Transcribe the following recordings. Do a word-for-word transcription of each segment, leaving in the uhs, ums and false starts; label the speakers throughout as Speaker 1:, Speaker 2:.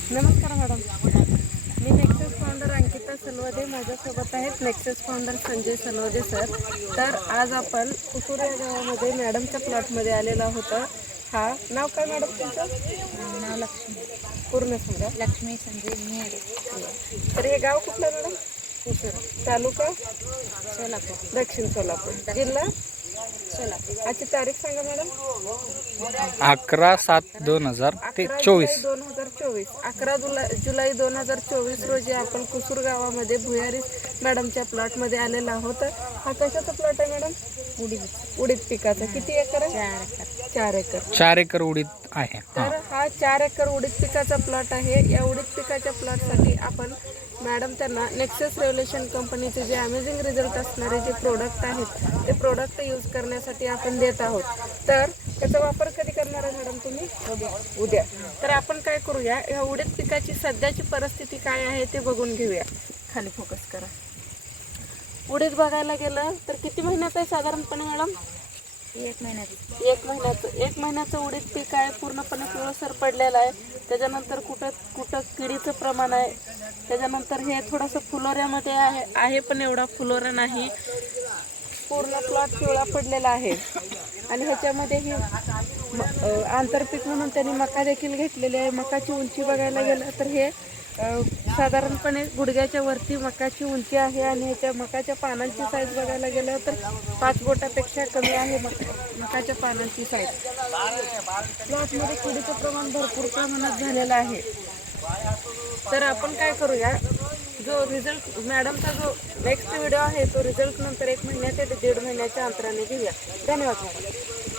Speaker 1: नमस्कार मॅडम, मी Nexus founder Ankita Salvade, माझ्यासोबत आहेत Nexus founder Sanjay Salvade sir. तर आज आपण कुसूर या गावामध्ये मॅडमच्या प्लॉटमध्ये आलेला होता. हा नाव काय मॅडम तुमचं?
Speaker 2: नाव लक्ष्मी.
Speaker 1: पूर्ण सांगा.
Speaker 2: लक्ष्मी संजय मियारे.
Speaker 1: तर हे गाव कुठलं मॅडम? कुसूर. तालुका
Speaker 2: सोलापूर.
Speaker 1: दक्षिण सोलापूर. जिल्हा
Speaker 2: सोलापूर.
Speaker 1: आजची तारीख सांगा मॅडम.
Speaker 3: अकरा सात दोन हजार ते चोवीस
Speaker 1: दोन हजार चोवीस अकरा जुलै जुलै दोन हजार चोवीस रोजी आपण कुसूर गावामध्ये भुयारी मॅडमच्या प्लॉटमध्ये आलेला आहोत. हा कशाचा प्लॉट आहे मॅडम?
Speaker 2: उडीद.
Speaker 1: उडीद पिकाचा. किती एकर आहे?
Speaker 2: चार एकर.
Speaker 1: चार एकर.
Speaker 3: चार एकर उडीद आहे.
Speaker 1: तर हा चार एकर उडीद पिकाचा प्लॉट आहे. या उडीद पिकाच्या प्लॉटसाठी आपण मॅडम त्यांना नेक्सस रेव्होल्युशन कंपनीचे जे अमेझिंग रिझल्ट असणारे जे प्रोडक्ट आहेत ते प्रोडक्ट यूज करण्यासाठी आपण देत आहोत. तर त्याचा वापर कधी करणार आहे मॅडम तुम्ही?
Speaker 2: उद्या.
Speaker 1: उद्या. तर आपण काय करूया, या उडीद पिकाची सध्याची परिस्थिती काय आहे ते बघून घेऊया. खाली फोकस करा. उडीद बघायला गेलं तर किती महिन्यात आहे साधारणपणे मॅडम?
Speaker 2: एक महिन्यात.
Speaker 1: एक महिन्याचं एक महिन्याचं उडीद पीक आहे. पूर्णपणे पिवळसर पडलेलं आहे. त्याच्यानंतर कुठं कुठं किडीचं प्रमाण आहे. त्याच्यानंतर हे थोडंसं फुलोऱ्यामध्ये आहे आहे पण एवढा फुलोरा नाही. पूर्ण प्लॉट पिवळा पडलेला आहे. आणि ह्याच्यामध्ये ही आंतरपीक म्हणून त्यांनी मका देखील घेतलेली आहे. मकाची उंची बघायला गेलं तर हे साधारणपणे गुडघ्याच्या वरती मकाची उंची आहे. आणि ह्याच्या मकाच्या पानांची साईज बघायला गेलं तर पाच बोटापेक्षा कमी आहे मकाच्या पानांची साईज. प्लॉटमध्ये किडीचं प्रमाण भरपूर प्रमाणात झालेलं आहे. तर आपण काय करूया, जो रिझल्ट मॅडमचा जो नेक्स्ट व्हिडिओ आहे तो रिझल्ट नंतर एक महिन्याच्या ते दीड महिन्याच्या अंतराने घेऊया. धन्यवाद मॅडम.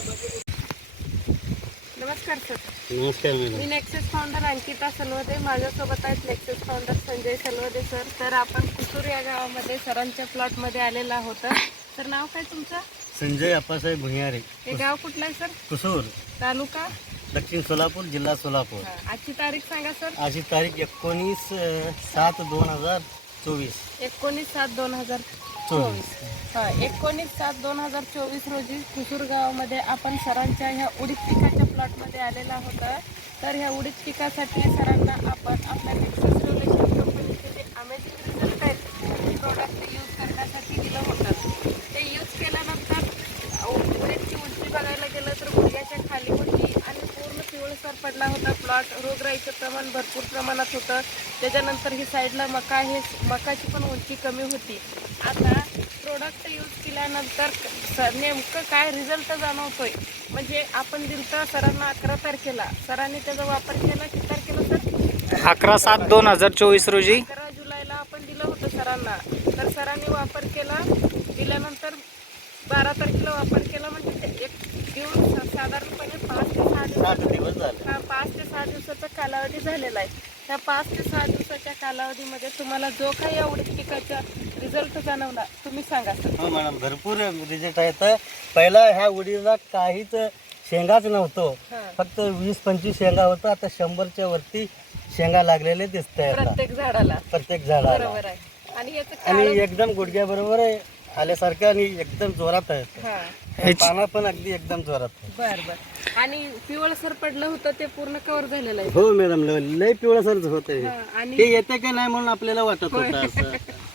Speaker 1: नमस्कार सर.
Speaker 4: नमस्कार मॅडम.
Speaker 1: मी नेक्सस फाउंडर अंकिता सलवदे, माझ्यासोबत आहेत Nexus founder Sanjay Salvade sir. तर आपण कुसूर या गावामध्ये सरांच्या प्लॉटमध्ये आलेला आहोत. तर नाव काय तुमचं?
Speaker 4: संजय अप्पासाहेब भुयारे.
Speaker 1: हे गाव कुठलं आहे सर?
Speaker 4: कुसूर,
Speaker 1: तालुका
Speaker 4: दक्षिण सोलापूर, जिल्हा सोलापूर.
Speaker 1: आजची तारीख सांगा सर.
Speaker 4: आजची तारीख एकोणीस सात दोन हजार चोवीस.
Speaker 1: एकोणीस सात दोन हजार
Speaker 4: चोवीस.
Speaker 1: चोवीस हा एकोणीस सात दोन हजार चोवीस रोजी कुसूर गावामध्ये आपण सरांच्या ह्या उडीद पिकाच्या प्लॉटमध्ये आलेला होता. तर ह्या उडीद पिकासाठी सरांना आपण आपल्या नेक्सस रेव्होल्युशन कंपनीचे जे अमेझिंग रिझल्ट आहेत ते प्रोडक्ट यूज करण्यासाठी दिलं होतं. ते यूज केल्यानंतर उडीदची उंची बघायला गेलं तर गुडघ्याच्या खाली होती आणि पूर्ण पिवळसर पडला होता प्लॉट. रोगराईचं प्रमाण भरपूर प्रमाणात होतं. त्याच्यानंतर ही साईडला मका आहे, मकाची पण उंची कमी होती. आता प्रोडक्ट यूज केल्यानंतर स नेमकं काय रिझल्ट जाणवतोय म्हणजे आपण दिलं सरांना अकरा तारखेला, सरांनी त्याचा वापर केला. किती तारखेला सर?
Speaker 3: अकरा सात दोन हजार चोवीस रोजी
Speaker 1: अकरा जुलैला आपण दिलं होतं सरांना. तर सरांनी वापर केला. दिल्यानंतर बारा तारखेला वापर केला म्हणजे एक दिवस साधारणपणे पाच ते सहा
Speaker 4: सात
Speaker 1: दिवस
Speaker 4: दिवस झाले.
Speaker 1: हा पाच ते सहा दिवसाचा कालावधी झालेला आहे. त्या पाच ते सहा दिवसाच्या कालावधीमध्ये तुम्हाला जो काही या उडीद पिकाचा रिझल्ट जाणवला तुम्ही सांगा सर.
Speaker 4: हो मॅडम, भरपूर रिझल्ट आहे. तर पहिला ह्या उडीला काहीच शेंगाच नव्हतो.
Speaker 1: हा.
Speaker 4: फक्त वीस पंचवीस शेंगा होतं. आता शंभरच्या वरती शेंगा लागलेले दिसत आहेत
Speaker 1: प्रत्येक झाडाला.
Speaker 4: प्रत्येक झाडाला.
Speaker 1: बरोबर आहे. आणि याचं
Speaker 4: आणि
Speaker 1: कारण
Speaker 4: एकदम गुडघ्या बरोबर आल्यासारखं आणि एकदम जोरात आहे.
Speaker 1: हा
Speaker 4: पानं पण अगदी एकदम जोरात आहे.
Speaker 1: बर बर. आणि पिवळसर पडलं होतं ते पूर्ण कव्हर झालेलं आहे.
Speaker 4: हो मॅडम, लय पिवळसरच होत आहे.
Speaker 1: हा, आणि
Speaker 4: ते येते का नाही म्हणून आपल्याला वाटत होतं असं.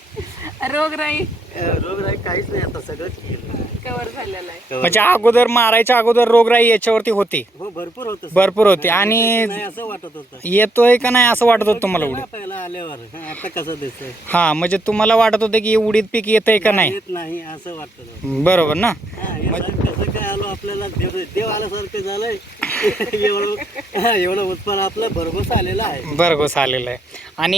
Speaker 1: रोगराई
Speaker 4: रोगराई काहीच नाही, आता सगळं
Speaker 1: कव्हर झालेलं आहे.
Speaker 3: म्हणजे अगोदर मारायच्या अगोदर रोगराई याच्यावरती होती,
Speaker 4: हो भरपूर होतं.
Speaker 3: भरपूर होती. आणि
Speaker 4: नाही असं वाटत होतं
Speaker 3: येतोय का नाही असं वाटत होतं तुम्हाला उडीद?
Speaker 4: पहिला आल्यावर. हा, आता कसं दिसतंय?
Speaker 3: हा, म्हणजे तुम्हाला वाटत होतं की हे उडीद पीक येतंय का नाही?
Speaker 4: येत नाही असं वाटत होतं.
Speaker 3: बरोबर ना?
Speaker 4: हा, हे साहेब कसं काय आलो आपल्याला, देव देव आल्यासारखं झालंय. एवढं हा, एवढं उत्पन्न आपलं भरघोस आलेलं आहे.
Speaker 3: बरोबर आलेलं आहे.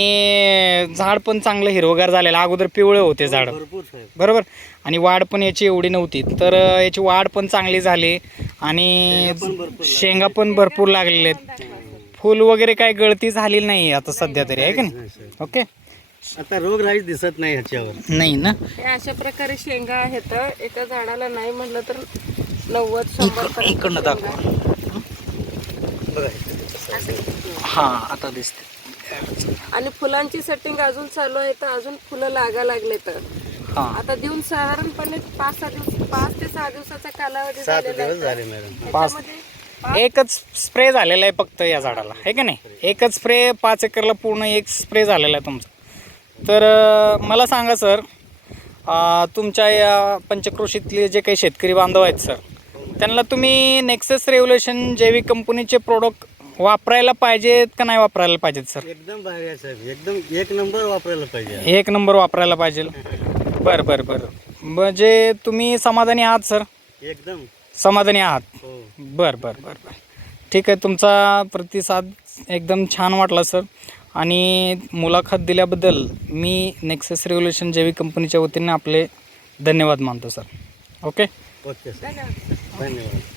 Speaker 3: आणि झाड पण चांगलं हिरवगार झालेलं. अगोदर पिवळे होते झाड,
Speaker 4: भरपूर साहेब.
Speaker 3: बरोबर. आणि वाढ पण याची एवढी नव्हती. तर याची वाढ पण चांगली झाली आणि
Speaker 4: पण भरपूर
Speaker 3: शेंगा पण भरपूर लागलेले आहेत. फुल वगैरे काय गळती झालेली नाही आता सध्या तरी, आहे का नाही?
Speaker 4: नाही साहेब.
Speaker 3: ओके.
Speaker 4: आता रोगराईच दिसत नाही ह्याच्यावर.
Speaker 3: नाही ना?
Speaker 1: हे अशा प्रकारे शेंगा आहेत. एका झाडाला नाही म्हटलं तर नव्वद शंभर पर्यंत
Speaker 3: इकडनं
Speaker 1: शेंगा
Speaker 3: दाखवा.
Speaker 4: बघा
Speaker 3: हा, आता दिसते.
Speaker 1: आणि फुलांची सेटिंग अजून चालू आहे. तर अजून फुलं लागा लागले. तर
Speaker 3: हा,
Speaker 1: आता देऊन साधारणपणे पाच सहा दिवस पाच ते सहा दिवसाचा कालावधी
Speaker 4: सात
Speaker 1: झालेला
Speaker 4: दिवस
Speaker 1: आहे.
Speaker 4: झाले मॅडम.
Speaker 3: पाच
Speaker 1: त्याच्यामध्ये
Speaker 3: एकच स्प्रे झालेला आहे फक्त या झाडाला, आहे का नाही? एकच स्प्रे पाच एकरला पूर्ण एक स्प्रे झालेला आहे तुमचा. तर अं, मला सांगा सर, अं, तुमच्या या पंचक्रोशीतले जे काही शेतकरी बांधव आहेत सर, त्यांना तुम्ही नेक्सस रेव्होल्युशन जैविक कंपनीचे प्रोडक्ट वापरायला पाहिजेत का नाही वापरायला पाहिजेत सर?
Speaker 4: एकदम भारी आहे साहेब, एकदम एक नंबर वापरायला पाहिजे.
Speaker 3: एक नंबर वापरायला पाहिजे. बरं बरं बरं, म्हणजे तुम्ही समाधानी आहात सर?
Speaker 4: एकदम
Speaker 3: समाधानी आहात.
Speaker 4: हो.
Speaker 3: बरं बरं बरं बरं, ठीक आहे. तुमचा प्रतिसाद एकदम छान वाटला सर, आणि मुलाखत दिल्याबद्दल मी नेक्सस रेव्होल्युशन जैविक कंपनीच्या वतीने आपले धन्यवाद मानतो सर. ओके.
Speaker 4: ओके सर, धन्यवाद.